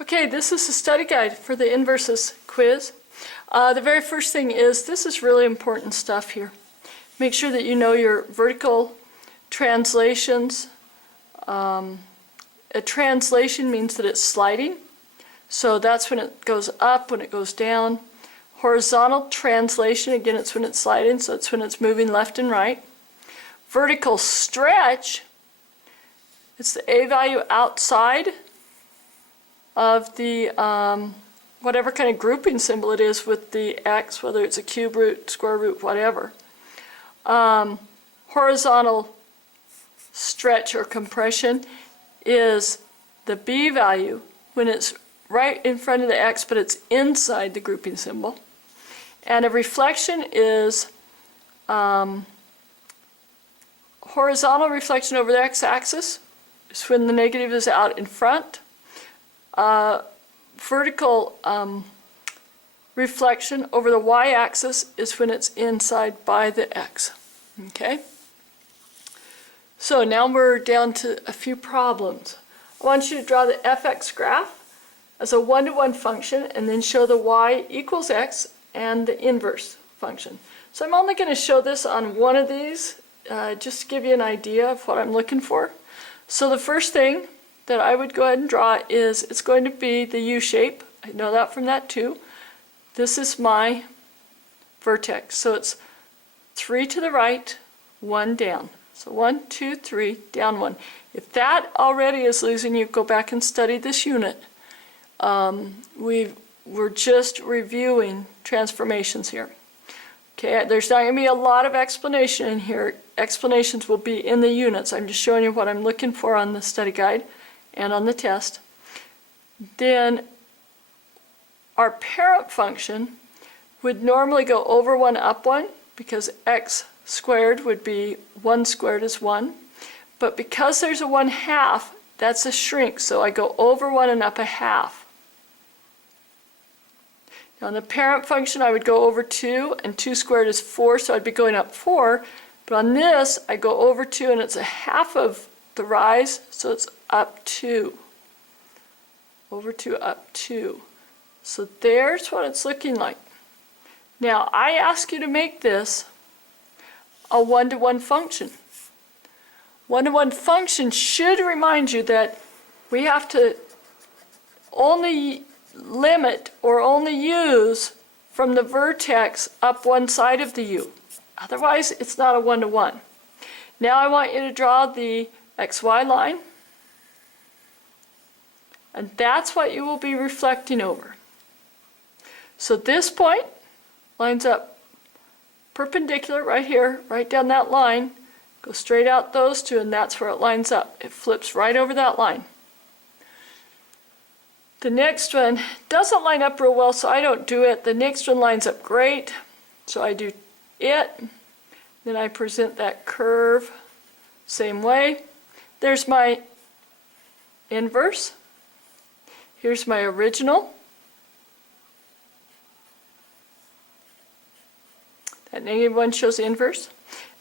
Okay, this is a study guide for the inverses quiz. The very first thing is, this is really important stuff here. Make sure that you know your vertical translations. A translation means that it's sliding. So that's when it goes up, when it goes down. Horizontal translation, again, it's when it's sliding, so it's when it's moving left and right. Vertical stretch, it's the A value outside of the whatever kind of grouping symbol it is with the x, whether it's a cube root, square root, whatever. Horizontal stretch or compression is the B value when it's right in front of the x, but it's inside the grouping symbol. And a reflection is horizontal reflection over the x-axis. It's when the negative is out in front. Vertical reflection over the y-axis is when it's inside by the x. Okay? So now we're down to a few problems. I want you to draw the fx graph as a one-to-one function and then show the y equals x and the inverse function. So I'm only going to show this on one of these just to give you an idea of what I'm looking for. So the first thing that I would go ahead and draw is it's going to be the U shape. I know that from that too. This is my vertex. So it's 3 to the right, 1 down. So 1, 2, 3, down 1. If that already is losing you, go back and study this unit. We're just reviewing transformations here. Okay, there's not going to be a lot of explanation in here. Explanations will be in the units. I'm just showing you what I'm looking for on the study guide and on the test. Then our parent function would normally go over 1 up 1 because x squared would be 1 squared is 1. But because there's a 1/2, that's a shrink, so I go over 1 and up a half. Now on the parent function I would go over 2, and 2 squared is 4, so I'd be going up 4. But on this I go over 2 and it's a half of the rise, so it's up 2. Over 2, up 2. So there's what it's looking like. Now I ask you to make this a one-to-one function. One-to-one function should remind you that we have to only limit or only use from the vertex up one side of the U. Otherwise, it's not a one-to-one. Now I want you to draw the XY line, and that's what you will be reflecting over. So this point lines up perpendicular right here, right down that line. Go straight out those two, and that's where it lines up. It flips right over that line. The next one doesn't line up real well, so I don't do it. The next one lines up great, so I do it. Then I present that curve same way. There's my inverse. Here's my original. That -1 shows the inverse.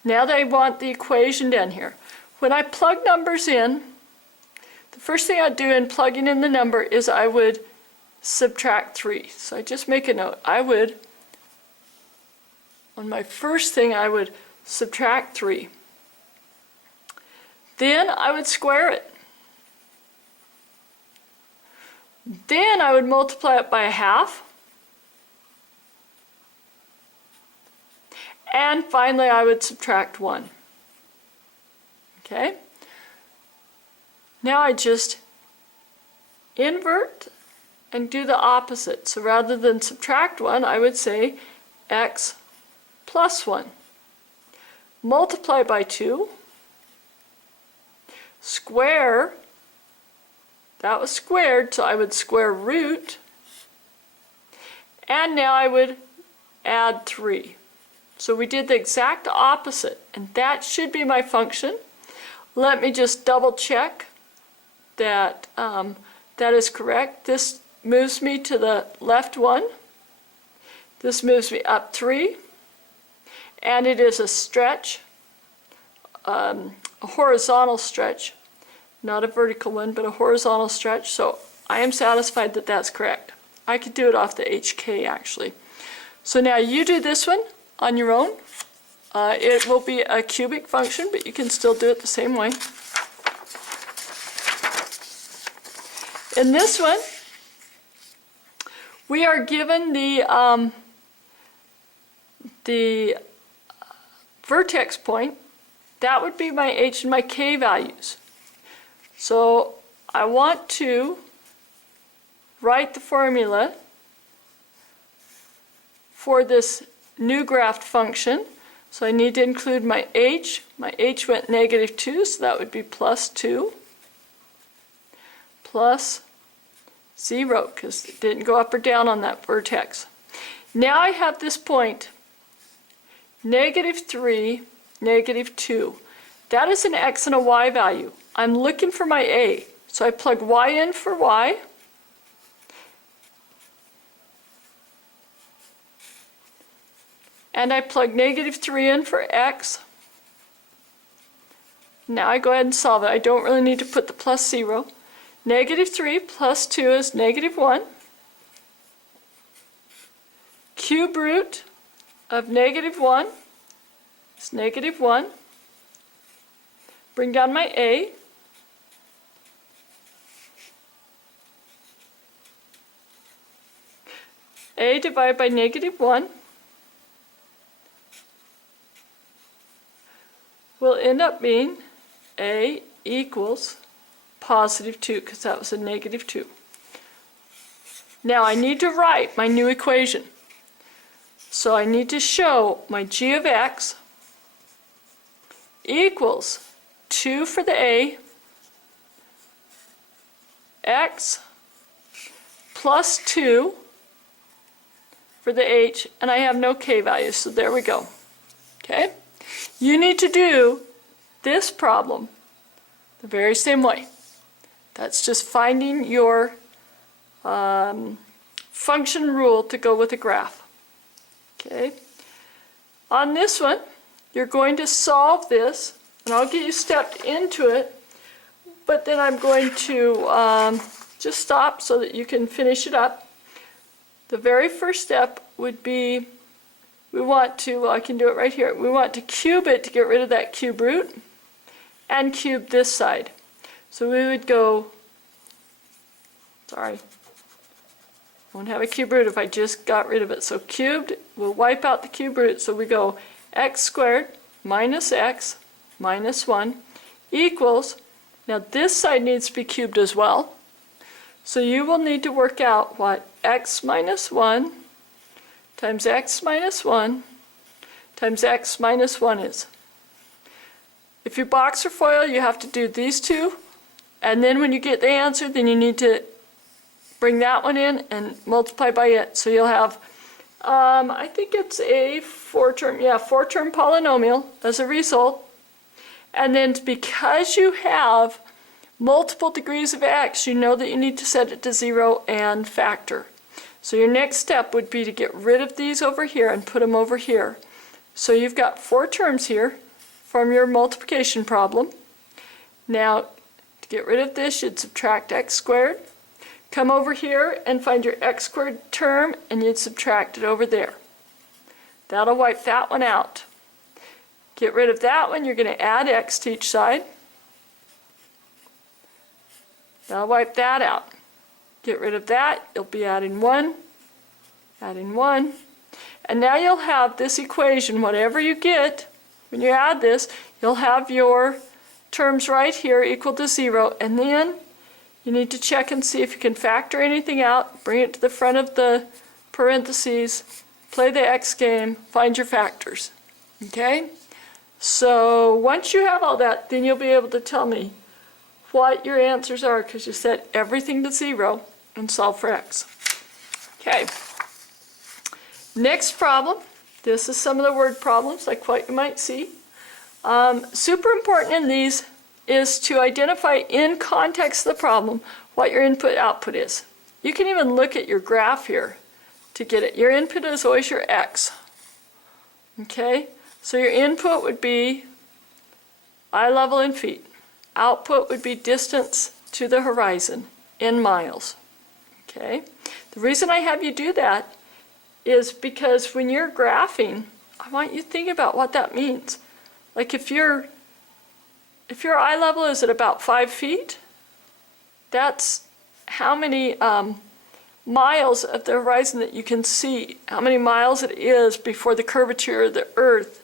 Now that I want the equation down here. When I plug numbers in, the first thing I'd do in plugging in the number is I would subtract 3. So I just make a note. On my first thing, I would subtract 3. Then I would square it. Then I would multiply it by a half. And finally, I would subtract 1. Okay? Now I just invert and do the opposite. So rather than subtract 1, I would say x plus 1. Multiply by 2. Square. That was squared, so I would square root. And now I would add 3. So we did the exact opposite, and that should be my function. Let me just double check that that is correct. This moves me to the left 1. This moves me up 3. And it is a stretch, a horizontal stretch, not a vertical one, but a horizontal stretch. So I am satisfied that that's correct. I could do it off the HK actually. So now you do this one on your own. It will be a cubic function, but you can still do it the same way. In this one, we are given the vertex point. That would be my h and my k values. So I want to write the formula for this new graph function. So I need to include my h. My h went -2, so that would be +2 plus 0, because it didn't go up or down on that vertex. Now I have this point, -3, -2. That is an x and a y value. I'm looking for my a. So I plug y in for y. And I plug -3 in for x. Now I go ahead and solve it. I don't really need to put the +0. -3 plus 2 is -1. Cube root of -1 is -1. Bring down my a. A divided by -1 will end up being a equals +2, because that was a -2. Now I need to write my new equation. So I need to show my g of x equals 2 for the a, x plus 2 for the h, and I have no k values, so there we go. Okay? You need to do this problem the very same way. That's just finding your function rule to go with a graph. Okay? On this one, you're going to solve this, and I'll get you stepped into it, but then I'm going to just stop so that you can finish it up. The very first step would be, we want to, I can do it right here, we want to cube it to get rid of that cube root, and cube this side. So we would go, sorry, won't have a cube root if I just got rid of it. So cubed, we'll wipe out the cube root, so we go x squared minus x minus 1 equals, now this side needs to be cubed as well. So you will need to work out what x minus 1 times x minus 1 times x minus 1 is. If you box or FOIL, you have to do these two, and then when you get the answer, then you need to bring that one in and multiply by it. So you'll have, I think it's a 4-term polynomial as a result. And then because you have multiple degrees of x, you know that you need to set it to 0 and factor. So your next step would be to get rid of these over here and put them over here. So you've got 4 terms here from your multiplication problem. Now, to get rid of this, you'd subtract x squared. Come over here and find your x squared term, and you'd subtract it over there. That'll wipe that one out. Get rid of that one, you're going to add x to each side. That'll wipe that out. Get rid of that, you'll be adding 1, and now you'll have this equation, whatever you get, when you add this, you'll have your terms right here equal to 0, and then you need to check and see if you can factor anything out, bring it to the front of the parentheses, play the x game, find your factors. Okay? So once you have all that, then you'll be able to tell me what your answers are, because you set everything to 0 and solve for x. Okay. Next problem. This is some of the word problems, like what you might see. Super important in these is to identify in context of the problem what your input-output is. You can even look at your graph here to get it. Your input is always your x. Okay? So your input would be eye level in feet. Output would be distance to the horizon in miles. Okay? The reason I have you do that is because when you're graphing, I want you to think about what that means. Like if your eye level is at about 5 feet, that's how many miles of the horizon that you can see, how many miles it is before the curvature of the Earth,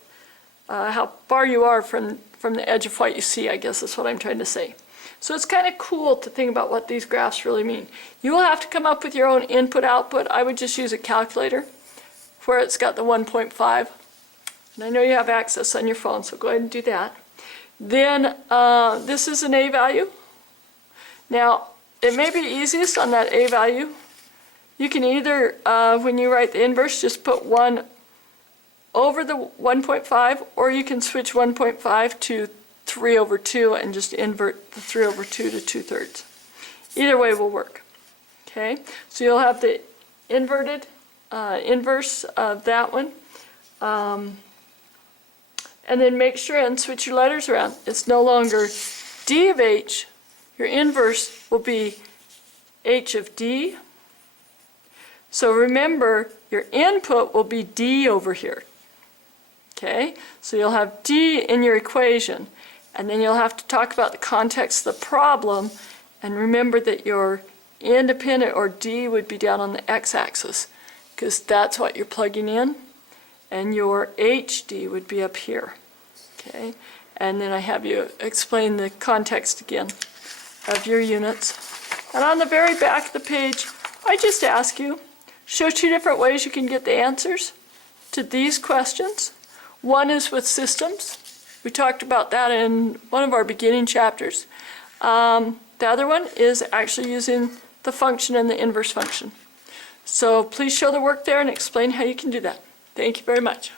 how far you are from the edge of what you see, I guess is what I'm trying to say. So it's kind of cool to think about what these graphs really mean. You will have to come up with your own input-output. I would just use a calculator where it's got the 1.5. And I know you have access on your phone, so go ahead and do that. Then this is an A value. Now, it may be easiest on that A value. You can either, when you write the inverse, just put 1 over the 1.5, or you can switch 1.5 to 3 over 2 and just invert the 3 over 2 to 2/3. Either way will work. Okay, so you'll have the inverted inverse of that one. And then make sure and switch your letters around. It's no longer d of h. Your inverse will be h of d. So remember, your input will be d over here. Okay, so you'll have d in your equation, and then you'll have to talk about the context of the problem, and remember that your independent, or d, would be down on the x-axis, because that's what you're plugging in, and your hd would be up here. Okay, and then I have you explain the context again of your units. And on the very back of the page, I just ask you, show 2 different ways you can get the answers to these questions. One is with systems. We talked about that in one of our beginning chapters. The other one is actually using the function and the inverse function. So please show the work there and explain how you can do that. Thank you very much.